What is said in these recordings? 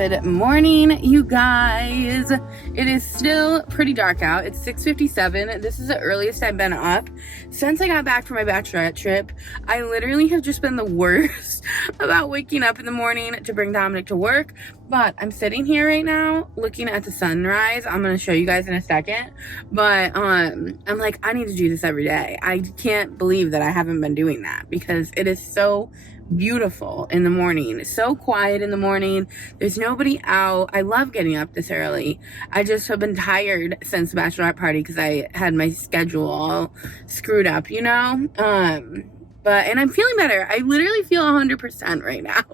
Good morning, you guys. It is still pretty dark out. It's 6:57. This is the earliest I've been up since I got back from my bachelorette trip. I literally have just been the worst about waking up in the morning to bring Dominic to work. But I'm sitting here right now looking at the sunrise. I'm going to show you guys in a second. But I'm like, I need to do this every day. I can't believe that I haven't been doing that because it is so beautiful in the morning. It's so quiet in the morning. There's nobody out. I love getting up this early. I just have been tired since the bachelorette party because I had my schedule all screwed up, you know? And I'm feeling better. I literally feel 100% right now.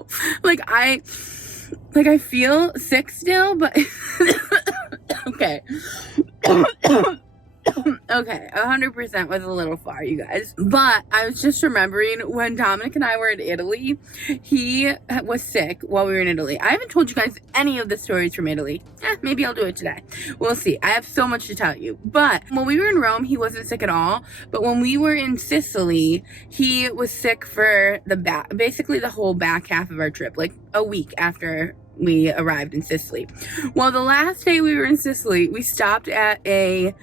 I feel sick still, but okay. Okay, 100% was a little far, you guys. But I was just remembering when Dominic and I were in Italy, he was sick while we were in Italy. I haven't told you guys any of the stories from Italy. Maybe I'll do it today. We'll see. I have so much to tell you. But when we were in Rome, he wasn't sick at all. But when we were in Sicily, he was sick for basically the whole back half of our trip, like a week after we arrived in Sicily. Well, the last day we were in Sicily, we stopped at a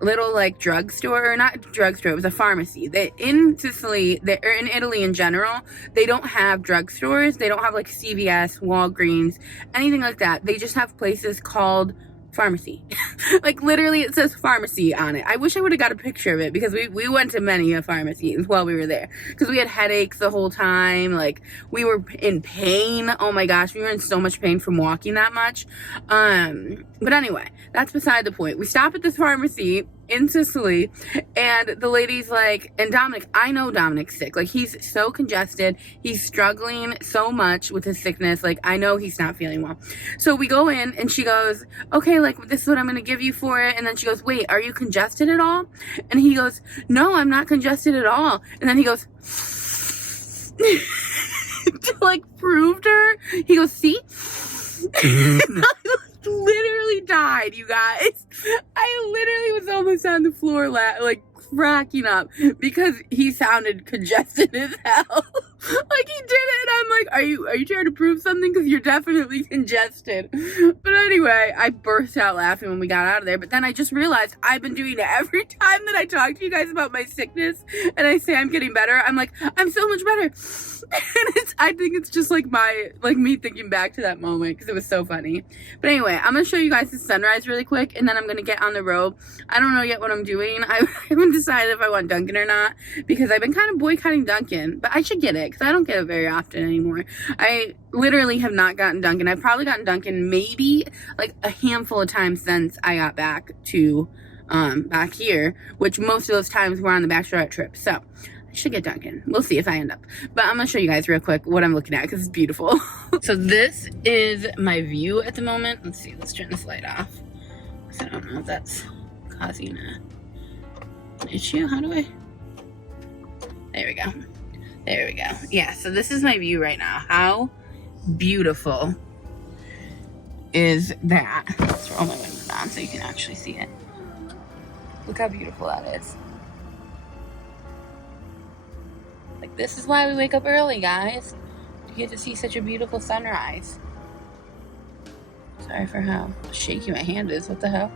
little like drugstore, or not drugstore, it was a pharmacy. In Sicily, or in Italy in general, they don't have drugstores. They don't have like CVS, Walgreens, anything like that. They just have places called pharmacy. Like literally it says pharmacy on it. I wish I would have got a picture of it because we went to many pharmacies while we were there because we had headaches the whole time. Like we were in pain. Oh my gosh, we were in so much pain from walking that much. But anyway, that's beside the point. We stop at this pharmacy in Sicily and the lady's like, and Dominic, I know Dominic's sick. Like he's so congested. He's struggling so much with his sickness. Like I know he's not feeling well. So we go in and she goes, okay, like this is what I'm going to give you for it. And then she goes, wait, are you congested at all? And he goes, no, I'm not congested at all. And then he goes, to like prove to her, he goes, see? Literally died, you guys. I literally was almost on the floor like cracking up because he sounded congested as hell. Like he did it and I'm like, are you trying to prove something? Because you're definitely congested. But anyway, I burst out laughing when we got out of there. But then I just realized I've been doing it every time that I talk to you guys about my sickness and I say I'm getting better. I'm like, I'm so much better. And I think it's just like me thinking back to that moment because it was so funny. But anyway, I'm going to show you guys the sunrise really quick and then I'm going to get on the road. I don't know yet what I'm doing. I haven't decided if I want Dunkin' or not because I've been kind of boycotting Dunkin', but I should get it because I don't get it very often anymore. I literally have not gotten Dunkin'. I've probably gotten Dunkin' maybe like a handful of times since I got back to back here, which most of those times were on the bachelorette trip. So I should get Dunkin'. We'll see if I end up. But I'm going to show you guys real quick what I'm looking at because it's beautiful. So this is my view at the moment. Let's see. Let's turn this light off. I don't know if that's causing an issue. How do I? There we go. There we go. Yeah, so this is my view right now. How beautiful is that? Let's roll my window down so you can actually see it. Look how beautiful that is. Like, this is why we wake up early, guys. You get to see such a beautiful sunrise. Sorry for how shaky my hand is. What the hell?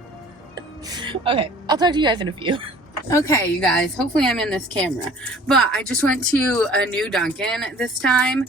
Okay, I'll talk to you guys in a few. Okay, you guys, hopefully I'm in this camera, but I just went to a new Dunkin' this time,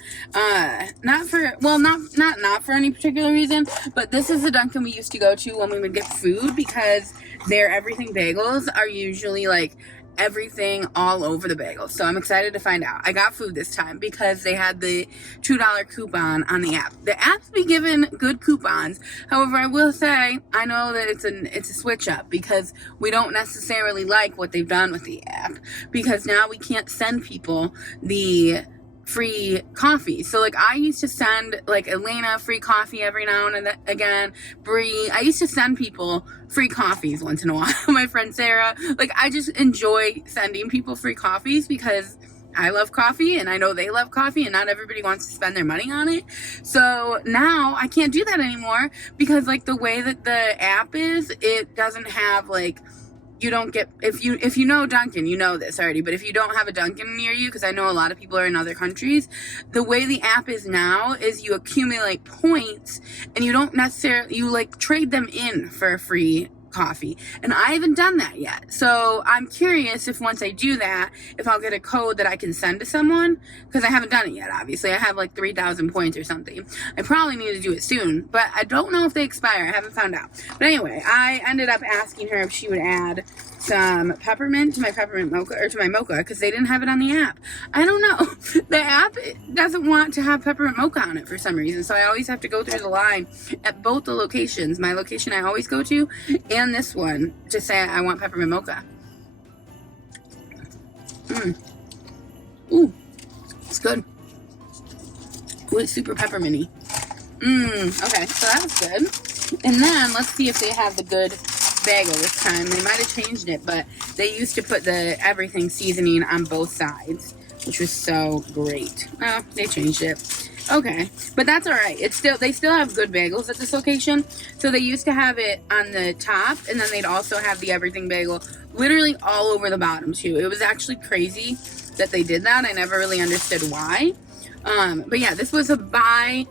not for any particular reason, but this is the Dunkin' we used to go to when we would get food because their everything bagels are usually like everything all over the bagels. So I'm excited to find out. I got food this time because they had the $2 coupon on the app. The app's be given good coupons. However, I will say I know that it's a switch up because we don't necessarily like what they've done with the app because now we can't send people the free coffee. So like I used to send like Elena free coffee every now and again, Bree. I used to send people free coffees once in a while. My friend Sarah. Like I just enjoy sending people free coffees because I love coffee and I know they love coffee and not everybody wants to spend their money on it. So now I can't do that anymore because like the way that the app is, it doesn't have like you don't get, if you know Dunkin', you know this already, but if you don't have a Dunkin' near you, because I know a lot of people are in other countries, the way the app is now is you accumulate points, and you don't necessarily, you like trade them in for a free coffee, and I haven't done that yet. So I'm curious if once I do that, if I'll get a code that I can send to someone, because I haven't done it yet. Obviously, I have like 3,000 points or something. I probably need to do it soon, but I don't know if they expire. I haven't found out. But anyway, I ended up asking her if she would add some peppermint to my peppermint mocha, or to my mocha, because they didn't have it on the app. I don't know. The app doesn't want to have peppermint mocha on it for some reason, so I always have to go through the line at both the locations, my location I always go to and this one, to say I want peppermint mocha. Ooh, it's good. Ooh, it's super pepperminty. Okay, so that was good. And then let's see if they have the good bagel this time. They might have changed it, but they used to put the everything seasoning on both sides, which was so great. Oh, they changed it. Okay, but that's all right. It's still, they still have good bagels at this location. So they used to have it on the top, and then they'd also have the everything bagel literally all over the bottom too. It was actually crazy that they did that. I never really understood why. But yeah, this was a buy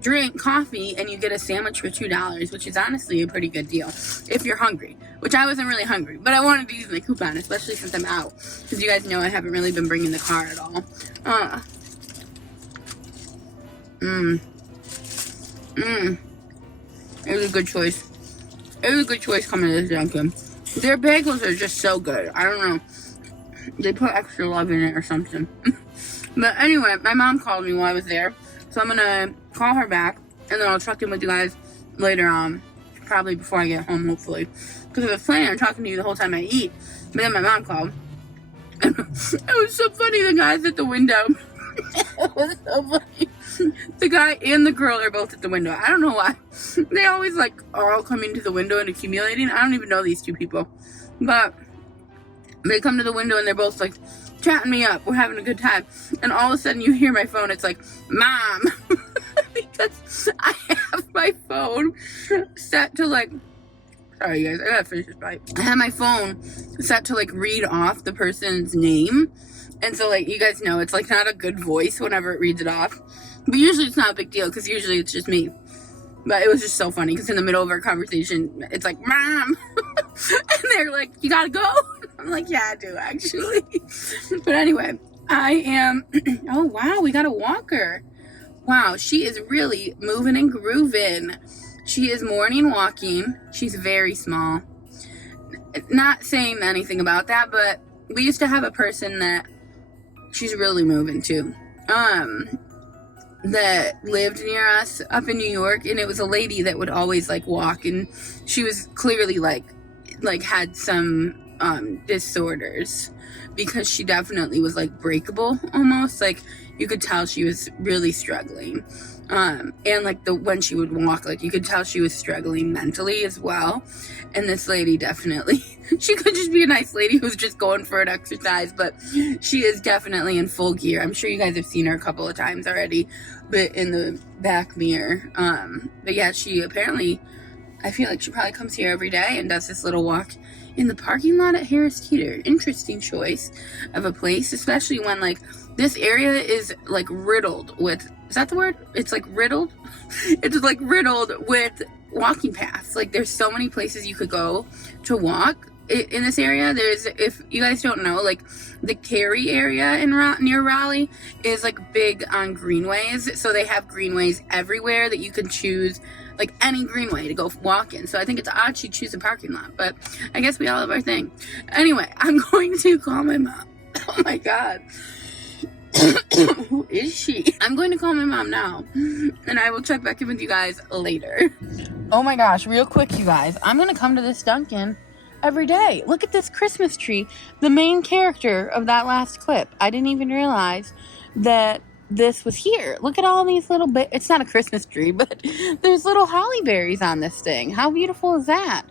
drink coffee and you get a sandwich for $2, which is honestly a pretty good deal if you're hungry, which I wasn't really hungry, but I wanted to use my coupon, especially since I'm out, because you guys know I haven't really been bringing the car at all. It was a good choice. It was a good choice coming to this Dunkin'. Their bagels are just so good. I don't know, they put extra love in it or something. But anyway, my mom called me while I was there, so I'm gonna call her back, and then I'll check in with you guys later on, probably before I get home, hopefully. Because I was planning on talking to you the whole time I eat, but then my mom called. And it was so funny, the guys at the window. It was so funny. The guy and the girl are both at the window. I don't know why. They always like all coming to the window and accumulating. I don't even know these two people. But they come to the window and they're both like chatting me up. We're having a good time. And all of a sudden you hear my phone. It's like, Mom. Because I have my phone set to like, sorry guys, I gotta finish this bite. I have my phone set to like read off the person's name. And so like, you guys know, it's like not a good voice whenever it reads it off. But usually it's not a big deal because usually it's just me. But it was just so funny because in the middle of our conversation, it's like, Mom. And they're like, you gotta go? I'm like, yeah, I do actually. But anyway, I am, oh wow, we got a walker. Wow, she is really moving and grooving. She is morning walking. She's very small. Not saying anything about that, but we used to have a person that she's really moving too. That lived near us up in New York, and it was a lady that would always like walk, and she was clearly like had some disorders, because she definitely was like breakable almost, like you could tell she was really struggling. And like when she would walk, like you could tell she was struggling mentally as well. And this lady definitely, she could just be a nice lady who's just going for an exercise, but she is definitely in full gear. I'm sure you guys have seen her a couple of times already, but in the back mirror. But yeah, she apparently, I feel like she probably comes here every day and does this little walk in the parking lot at Harris Teeter. Interesting choice of a place, especially when like this area is like riddled with, is that the word? It's like riddled. It's like riddled with walking paths. Like there's so many places you could go to walk in this area. There's, if you guys don't know, like the Cary area in near Raleigh is like big on greenways. So they have greenways everywhere that you can choose, like any greenway to go walk in. So I think it's odd she choose a parking lot, but I guess we all have our thing. Anyway, I'm going to call my mom. Oh my God. Who is she? I'm going to call my mom now, and I will check back in with you guys later. Oh my gosh, real quick, you guys. I'm going to come to this Dunkin' every day. Look at this Christmas tree. The main character of that last clip. I didn't even realize that this was here. Look at all these little bits. It's not a Christmas tree, but there's little holly berries on this thing. How beautiful is that?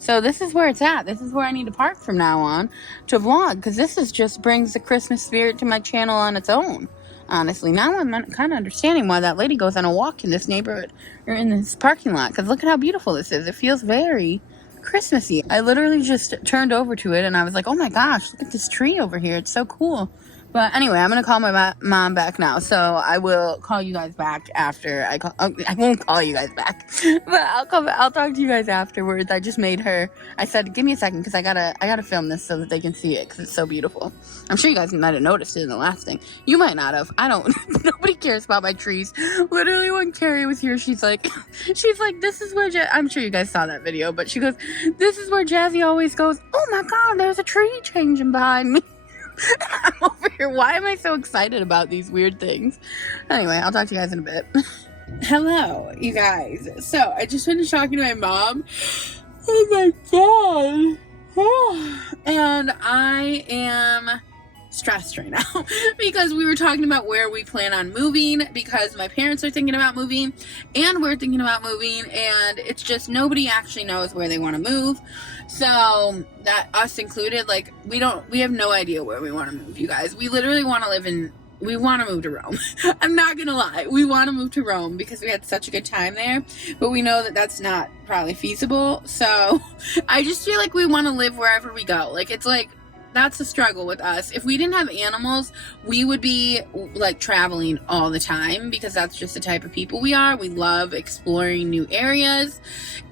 So this is where it's at. This is where I need to park from now on to vlog, because this is just brings the Christmas spirit to my channel on its own. Honestly, now I'm kind of understanding why that lady goes on a walk in this neighborhood or in this parking lot, because look at how beautiful this is. It feels very Christmassy. I literally just turned over to it and I was like, oh my gosh, look at this tree over here. It's so cool. But anyway, I'm going to call my mom back now. So I will call you guys back after I call. I won't call you guys back, but I'll talk to you guys afterwards. I just made her. I said, give me a second because I gotta film this so that they can see it because it's so beautiful. I'm sure you guys might have noticed it in the last thing. You might not have. I don't. Nobody cares about my trees. Literally, when Carrie was here, she's like, this is where I'm sure you guys saw that video, but she goes, this is where Jazzy always goes. Oh my God, there's a tree changing behind me. I'm over here. Why am I so excited about these weird things? Anyway, I'll talk to you guys in a bit. Hello, you guys. So, I just finished talking to my mom. Oh my God. And I am stressed right now because we were talking about where we plan on moving because my parents are thinking about moving and we're thinking about moving, and it's just nobody actually knows where they want to move. So that us included, like we have no idea where we want to move, you guys. We literally want to we want to move to Rome. I'm not gonna lie, we want to move to Rome because we had such a good time there, but we know that that's not probably feasible. So I just feel like we want to live wherever we go. Like it's like that's the struggle with us. If we didn't have animals, we would be like traveling all the time because that's just the type of people we are. We love exploring new areas.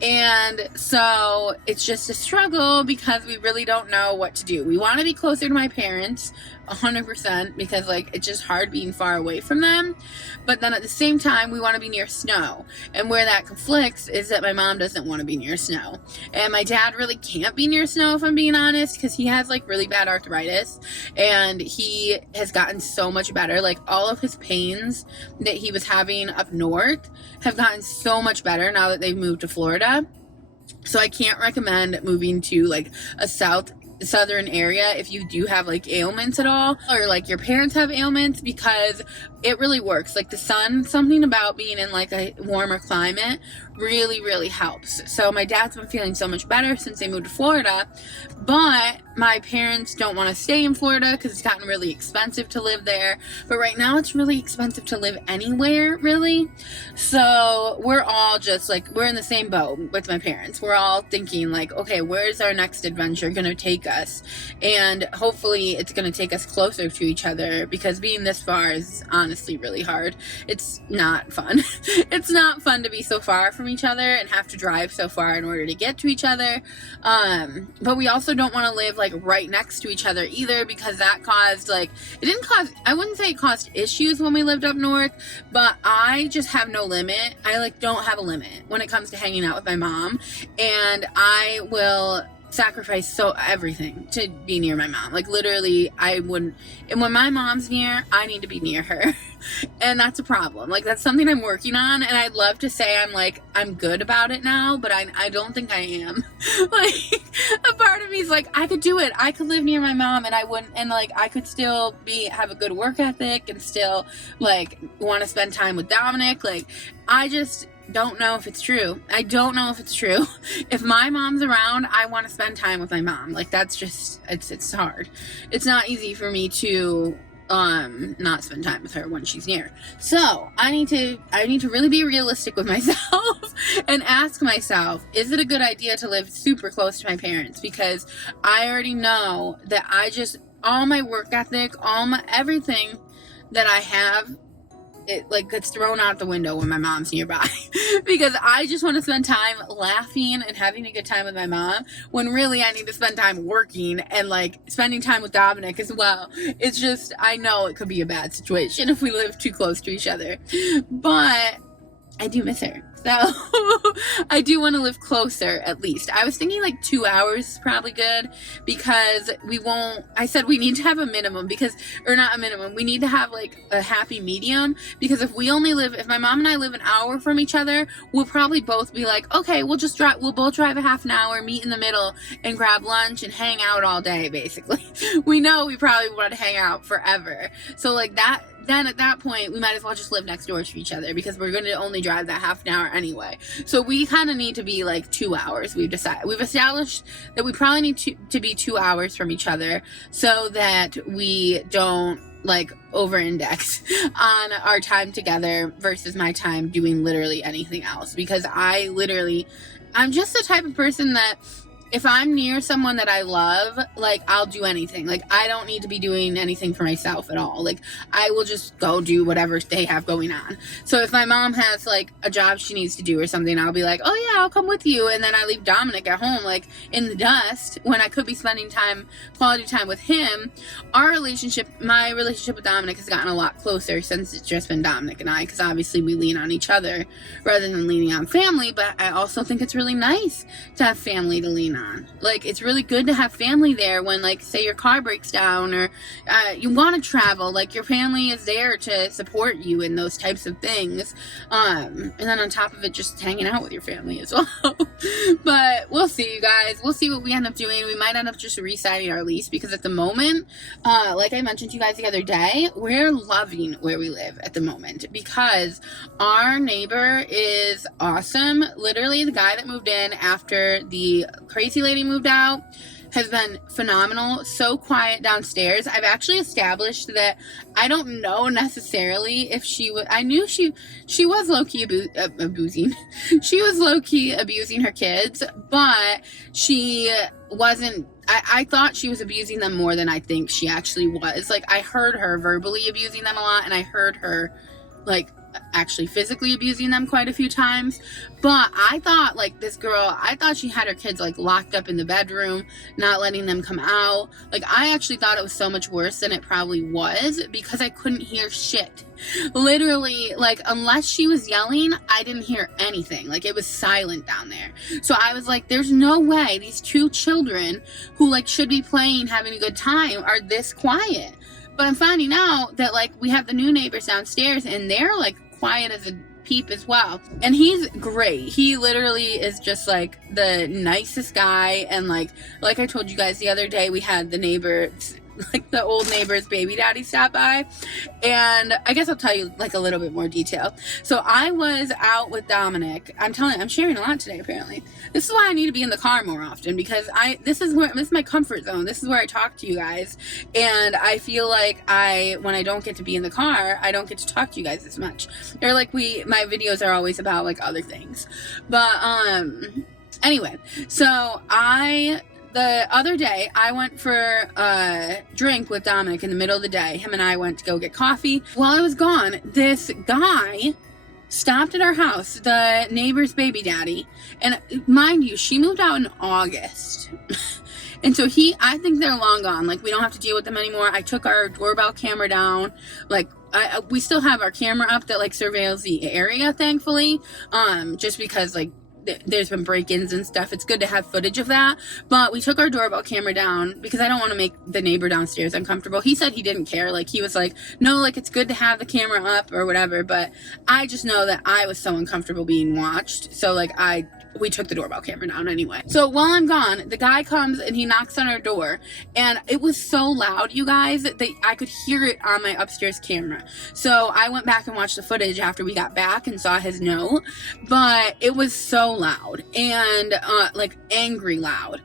And so it's just a struggle because we really don't know what to do. We want to be closer to my parents 100% because like it's just hard being far away from them, but then at the same time we want to be near snow, and where that conflicts is that my mom doesn't want to be near snow and my dad really can't be near snow, if I'm being honest, because he has like really bad arthritis and he has gotten so much better. Like all of his pains that he was having up north have gotten so much better now that they've moved to Florida. So I can't recommend moving to like a southern area if you do have like ailments at all, or like your parents have ailments, because it really works. Like the sun, something about being in like a warmer climate really helps. So my dad's been feeling so much better since they moved to Florida, but my parents don't want to stay in Florida because it's gotten really expensive to live there. But right now it's really expensive to live anywhere, really. So we're all just like, we're in the same boat with my parents. We're all thinking like, okay, where's our next adventure gonna take us? And hopefully it's gonna take us closer to each other, because being this far is honestly really hard. It's not fun. It's not fun to be so far from each other and have to drive so far in order to get to each other. But we also don't want to live like right next to each other either, because that caused like, I wouldn't say it caused issues when we lived up north, but I just have no limit. I like don't have a limit when it comes to hanging out with my mom, and I will sacrifice everything to be near my mom. Like literally I wouldn't, and when my mom's near, I need to be near her. And that's a problem. Like that's something I'm working on, and I'd love to say I'm good about it now, but I don't think I am. Like a part of me is like, I could do it. I could live near my mom and I wouldn't, and like I could still have a good work ethic and still like want to spend time with Dominic. Like I just don't know if it's true. I don't know if it's true. If my mom's around, I want to spend time with my mom. Like that's just, it's hard. It's not easy for me to not spend time with her when she's near. So I need to really be realistic with myself and ask myself, is it a good idea to live super close to my parents? Because I already know that all my work ethic, everything that I have, it like gets thrown out the window when my mom's nearby. Because I just want to spend time laughing and having a good time with my mom, when really I need to spend time working and like spending time with Dominic as well. It's just, I know it could be a bad situation if we live too close to each other, but I do miss her. So I do want to live closer at least. I was thinking like 2 hours is probably good, because I said we need to have a minimum, we need to have like a happy medium, because if my mom and I live an hour from each other, we'll probably both be like, okay, we'll both drive a half an hour, meet in the middle and grab lunch and hang out all day basically. We know we probably want to hang out forever. So like that, then at that point, we might as well just live next door to each other, because we're going to only drive that half an hour anyway. So we kind of need to be like 2 hours. We've established that we probably need to be 2 hours from each other, so that we don't like over index on our time together versus my time doing literally anything else, because I'm just the type of person that if I'm near someone that I love, like, I'll do anything. Like, I don't need to be doing anything for myself at all. Like, I will just go do whatever they have going on. So if my mom has, like, a job she needs to do or something, I'll be like, oh yeah, I'll come with you. And then I leave Dominic at home, like, in the dust, when I could be spending quality time with him. My relationship with Dominic has gotten a lot closer since it's just been Dominic and I, because obviously we lean on each other rather than leaning on family. But I also think it's really nice to have family to lean on. Like, it's really good to have family there when, like, say your car breaks down or you want to travel. Like, your family is there to support you in those types of things. And then on top of it, just hanging out with your family as well. But we'll see, you guys. We'll see what we end up doing. We might end up just re-signing our lease, because at the moment, like I mentioned to you guys the other day, we're loving where we live at the moment, because our neighbor is awesome. Literally, the guy that moved in after the crazy lady moved out has been phenomenal. So quiet downstairs. I've actually established that I don't know necessarily if she was, I knew she was low-key abusing. She was low-key abusing her kids, but she wasn't, I thought she was abusing them more than I think she actually was. Like, I heard her verbally abusing them a lot, and I heard her, like, actually physically abusing them quite a few times. But I thought, like, this girl, I thought she had her kids, like, locked up in the bedroom, not letting them come out. Like, I actually thought it was so much worse than it probably was, because I couldn't hear shit. Literally, like, unless she was yelling, I didn't hear anything. Like, it was silent down there. So I was like, there's no way these two children who, like, should be playing, having a good time, are this quiet. But I'm finding out that, like, we have the new neighbors downstairs, and they're, like, quiet as a peep as well. And he's great. He literally is just, like, the nicest guy. And, like I told you guys the other day, we had the neighbors, like, the old neighbor's baby daddy stop by. And I guess I'll tell you, like, a little bit more detail. So I was out with Dominic. I'm sharing a lot today, apparently. This is why I need to be in the car more often, because this is my comfort zone. This is where I talk to you guys. And I feel like when I don't get to be in the car, I don't get to talk to you guys as much. Or, like, my videos are always about, like, other things. But, anyway, so the other day, I went for a drink with Dominic in the middle of the day. Him and I went to go get coffee. While I was gone, this guy stopped at our house, the neighbor's baby daddy. And mind you, she moved out in August. And so I think they're long gone. Like, we don't have to deal with them anymore. I took our doorbell camera down. Like, we still have our camera up that, like, surveils the area, thankfully. Just because, like, there's been break-ins and stuff. It's good to have footage of that. But we took our doorbell camera down because I don't want to make the neighbor downstairs uncomfortable. He said he didn't care. Like, he was like, no, like, it's good to have the camera up or whatever. But I just know that I was so uncomfortable being watched. So, like, we took the doorbell camera down anyway. So while I'm gone, the guy comes and he knocks on our door, and it was so loud, you guys, that I could hear it on my upstairs camera. So I went back and watched the footage after we got back and saw his note, but it was so loud and like, angry loud.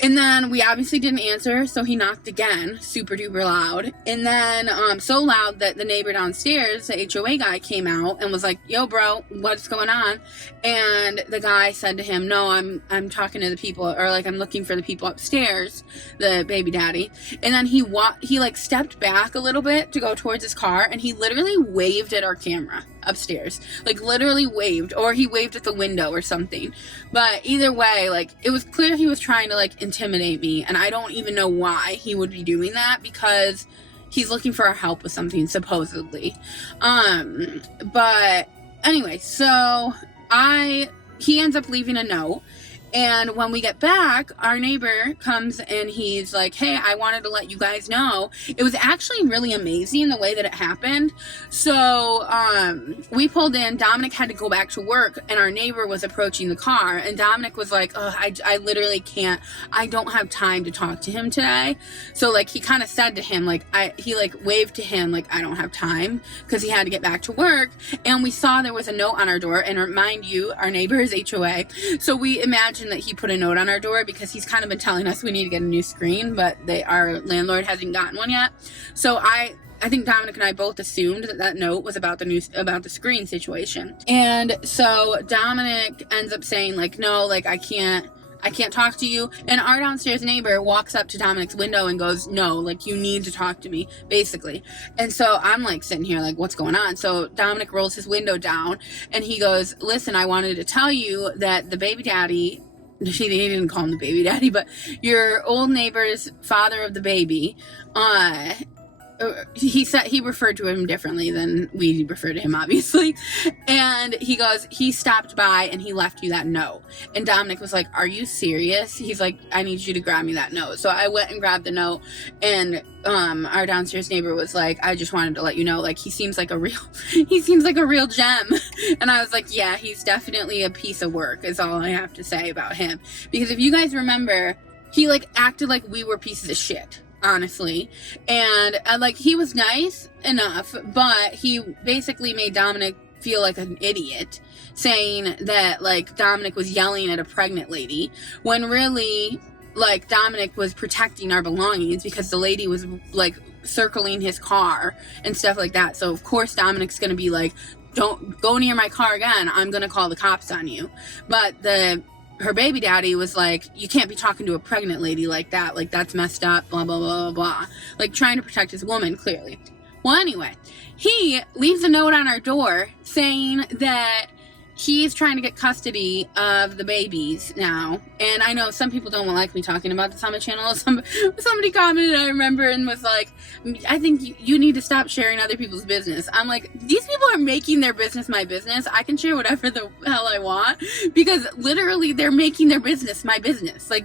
And then we obviously didn't answer, so he knocked again, super duper loud. And then so loud that the neighbor downstairs, the HOA guy, came out and was like, yo, bro, what's going on? And the guy said to him, no, I'm talking to the people, or, like, I'm looking for the people upstairs, the baby daddy. And then he like, stepped back a little bit to go towards his car, and he literally waved at our camera upstairs. Like, literally waved, or he waved at the window or something. But either way, like, it was clear he was trying to, like, intimidate me, and I don't even know why he would be doing that, because he's looking for our help with something, supposedly. But anyway, so he ends up leaving a note. And when we get back, our neighbor comes and he's like, hey, I wanted to let you guys know. It was actually really amazing the way that it happened. So we pulled in. Dominic had to go back to work, and our neighbor was approaching the car. And Dominic was like, oh, I literally can't. I don't have time to talk to him today. So, like, he kind of said to him, like, he, like, waved to him, like, I don't have time, because he had to get back to work. And we saw there was a note on our door. And mind you, our neighbor is HOA. So we imagined that he put a note on our door, because he's kind of been telling us we need to get a new screen, but our landlord hasn't gotten one yet. So I I think Dominic and I both assumed that that note was about the screen situation. And so Dominic ends up saying, like, no, like, I can't talk to you. And our downstairs neighbor walks up to Dominic's window and goes, no, like, you need to talk to me, basically. And so I'm like sitting here like, what's going on? So Dominic rolls his window down and he goes, listen, I wanted to tell you that the baby daddy, he didn't call him the baby daddy, but your old neighbor's father of the baby, he said he referred to him differently than we refer to him, obviously. And he goes, he stopped by and he left you that note. And Dominic was like, are you serious? He's like, I need you to grab me that note. So I went and grabbed the note, and our downstairs neighbor was like, I just wanted to let you know, like, he seems like a real gem. And I was like, yeah, he's definitely a piece of work, is all I have to say about him. Because if you guys remember, he like acted like we were pieces of shit, honestly. And like, he was nice enough, but he basically made Dominic feel like an idiot, saying that like Dominic was yelling at a pregnant lady, when really, like, Dominic was protecting our belongings because the lady was like circling his car and stuff like that. So of course Dominic's gonna be like, don't go near my car again, I'm gonna call the cops on you. But her baby daddy was like, you can't be talking to a pregnant lady like that. Like, that's messed up, blah, blah, blah, blah. Like, trying to protect his woman, clearly. Well, anyway, he leaves a note on our door saying that he's trying to get custody of the babies now. And I know some people don't like me talking about this on my channel. Somebody commented, I remember, and was like, I think you need to stop sharing other people's business. I'm like, these people are making their business my business. I can share whatever the hell I want, because literally they're making their business my business. Like,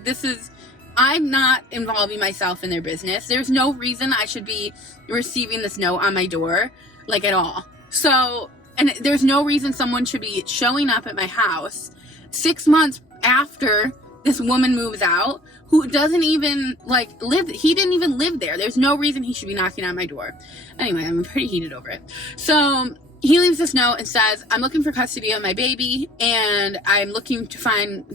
I'm not involving myself in their business. There's no reason I should be receiving this note on my door, like, at all. So, and there's no reason someone should be showing up at my house 6 months after this woman moves out, who doesn't even like he didn't even live there. There's no reason he should be knocking on my door. Anyway, I'm pretty heated over it. So he leaves this note and says, I'm looking for custody of my baby, and I'm looking to find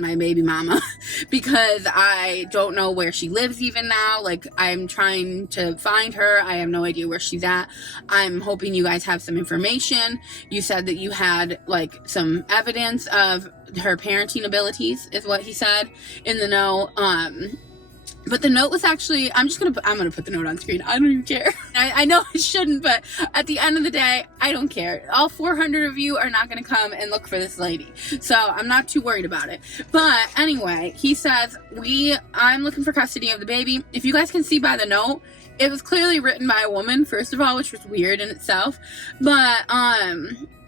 my baby mama because I don't know where she lives even now. Like, I'm trying to find her. I have no idea where she's at. I'm hoping you guys have some information. You said that you had like some evidence of her parenting abilities, is what he said in the note. But the note was actually, I'm gonna put the note on screen. I don't even care. I know I shouldn't, but at the end of the day, I don't care. All 400 of you are not gonna come and look for this lady. So I'm not too worried about it. But anyway, he says, I'm looking for custody of the baby. If you guys can see by the note, it was clearly written by a woman, first of all, which was weird in itself. But,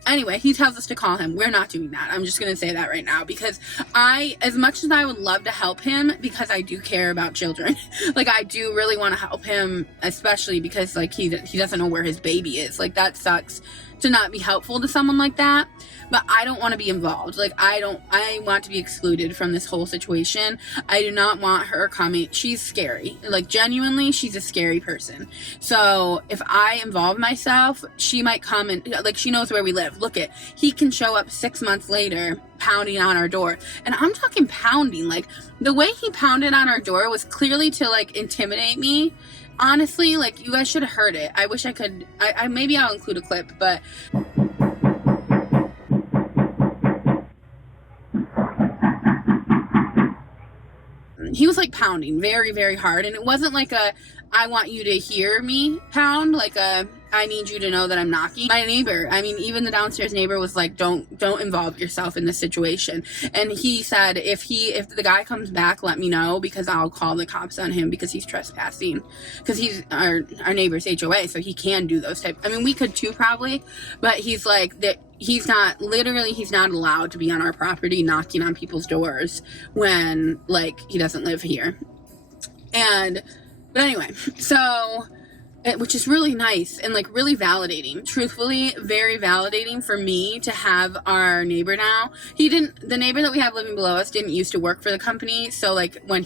anyway, he tells us to call him. We're not doing that. I'm just going to say that right now, because as much as I would love to help him, because I do care about children, like, I do really want to help him, especially because, like, he doesn't know where his baby is. Like, that sucks to not be helpful to someone like that. But I don't want to be involved. Like, I want to be excluded from this whole situation. I do not want her coming. She's scary. Like, genuinely, she's a scary person. So if I involve myself, she might come and, like, she knows where we live. Look he can show up 6 months later, pounding on our door. And I'm talking pounding. Like, the way he pounded on our door was clearly to, like, intimidate me. Honestly, like, you guys should have heard it. I wish I could. Maybe I'll include a clip, but he was like pounding very, very hard. And it wasn't like I want you to hear me pound, like I need you to know that I'm knocking. My neighbor, I mean, even the downstairs neighbor was like, don't involve yourself in this situation. And he said, if the guy comes back, let me know, because I'll call the cops on him, because he's trespassing, because he's our neighbor's HOA, so he can do those type. I mean, we could too, probably, but he's like that. He's not allowed to be on our property knocking on people's doors when, like, he doesn't live here. But anyway, so, which is really nice and, like, really validating. Truthfully, very validating for me to have our neighbor now. The neighbor that we have living below us didn't used to work for the company. So, like, when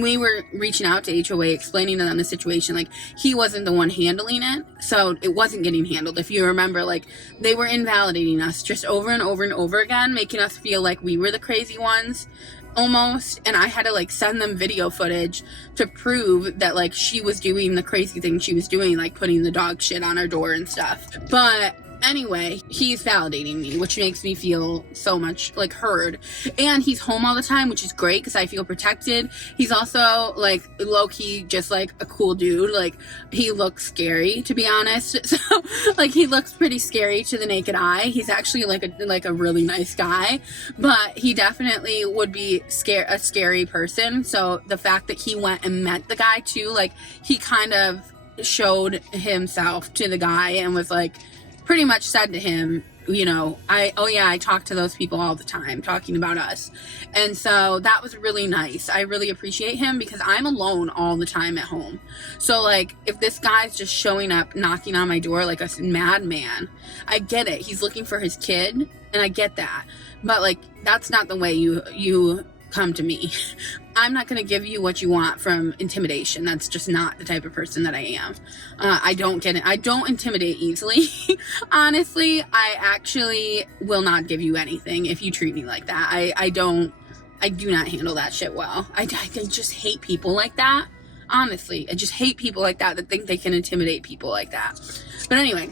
we were reaching out to HOA, explaining to them the situation, like, he wasn't the one handling it. So it wasn't getting handled. If you remember, like, they were invalidating us just over and over and over again, making us feel like we were the crazy ones. almost, and I had to like send them video footage to prove that like she was doing the crazy thing she was doing, like putting the dog shit on our door and stuff. But anyway, he's validating me, which makes me feel so much like heard. And he's home all the time, which is great because I feel protected. He's also like low-key just like a cool dude. Like, he looks scary, to be honest. So like, he looks pretty scary to the naked eye. He's actually like a really nice guy, but he definitely would be a scary person. So the fact that he went and met the guy too, like, he kind of showed himself to the guy and was like, pretty much said to him, you know, I talk to those people all the time talking about us. And so that was really nice. I really appreciate him because I'm alone all the time at home. So like, if this guy's just showing up knocking on my door like a madman, I get it. He's looking for his kid, and I get that. But like, that's not the way you come to me. I'm not going to give you what you want from intimidation. That's just not the type of person that I am. I don't get it. I don't intimidate easily. Honestly, I actually will not give you anything if you treat me like that. I do not handle that shit well. I just hate people like that. Honestly, I just hate people like that think they can intimidate people like that. But anyway,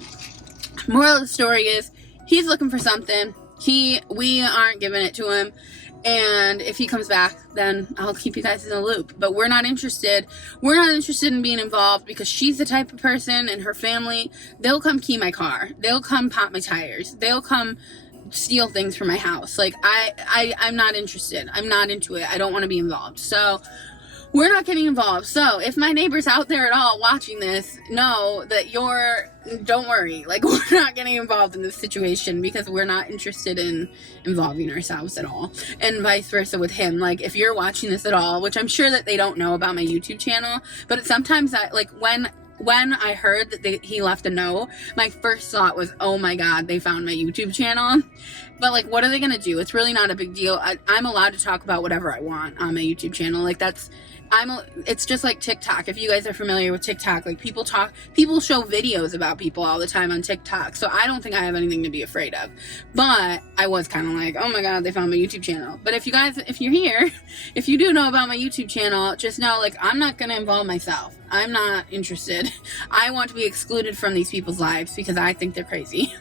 moral of the story is, he's looking for something. We aren't giving it to him. And if he comes back, then I'll keep you guys in the loop. But we're not interested. We're not interested in being involved because she's the type of person, and her family, they'll come key my car. They'll come pop my tires. They'll come steal things from my house. Like, I'm not interested. I'm not into it. I don't want to be involved. So we're not getting involved. So if my neighbor's out there at all watching this, know that don't worry. Like, we're not getting involved in this situation because we're not interested in involving ourselves at all. And vice versa with him. Like, if you're watching this at all, which I'm sure that they don't know about my YouTube channel, but sometimes when I heard that he left a note, my first thought was, oh my god, they found my YouTube channel. But like, what are they gonna do? It's really not a big deal. I'm allowed to talk about whatever I want on my YouTube channel. Like, it's just like TikTok. If you guys are familiar with TikTok, like, people show videos about people all the time on TikTok. So I don't think I have anything to be afraid of. But I was kind of like, oh my god, they found my YouTube channel. But if you're here, if you do know about my YouTube channel, just know, like, I'm not gonna involve myself. I'm not interested. I want to be excluded from these people's lives because I think they're crazy.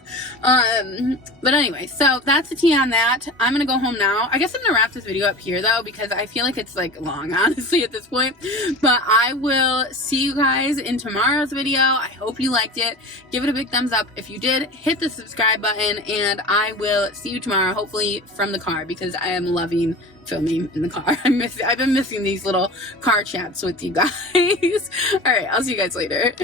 But anyway, so that's the tea on that. I'm gonna go home now. I guess I'm gonna wrap this video up here though, because I feel like it's like long, honestly, at this point. But I will see you guys in tomorrow's video. I hope you liked it. Give it a big thumbs up. If you did, hit the subscribe button, and I will see you tomorrow, hopefully from the car, because I am loving filming in the car. I've been missing these little car chats with you guys. All right, I'll see you guys later.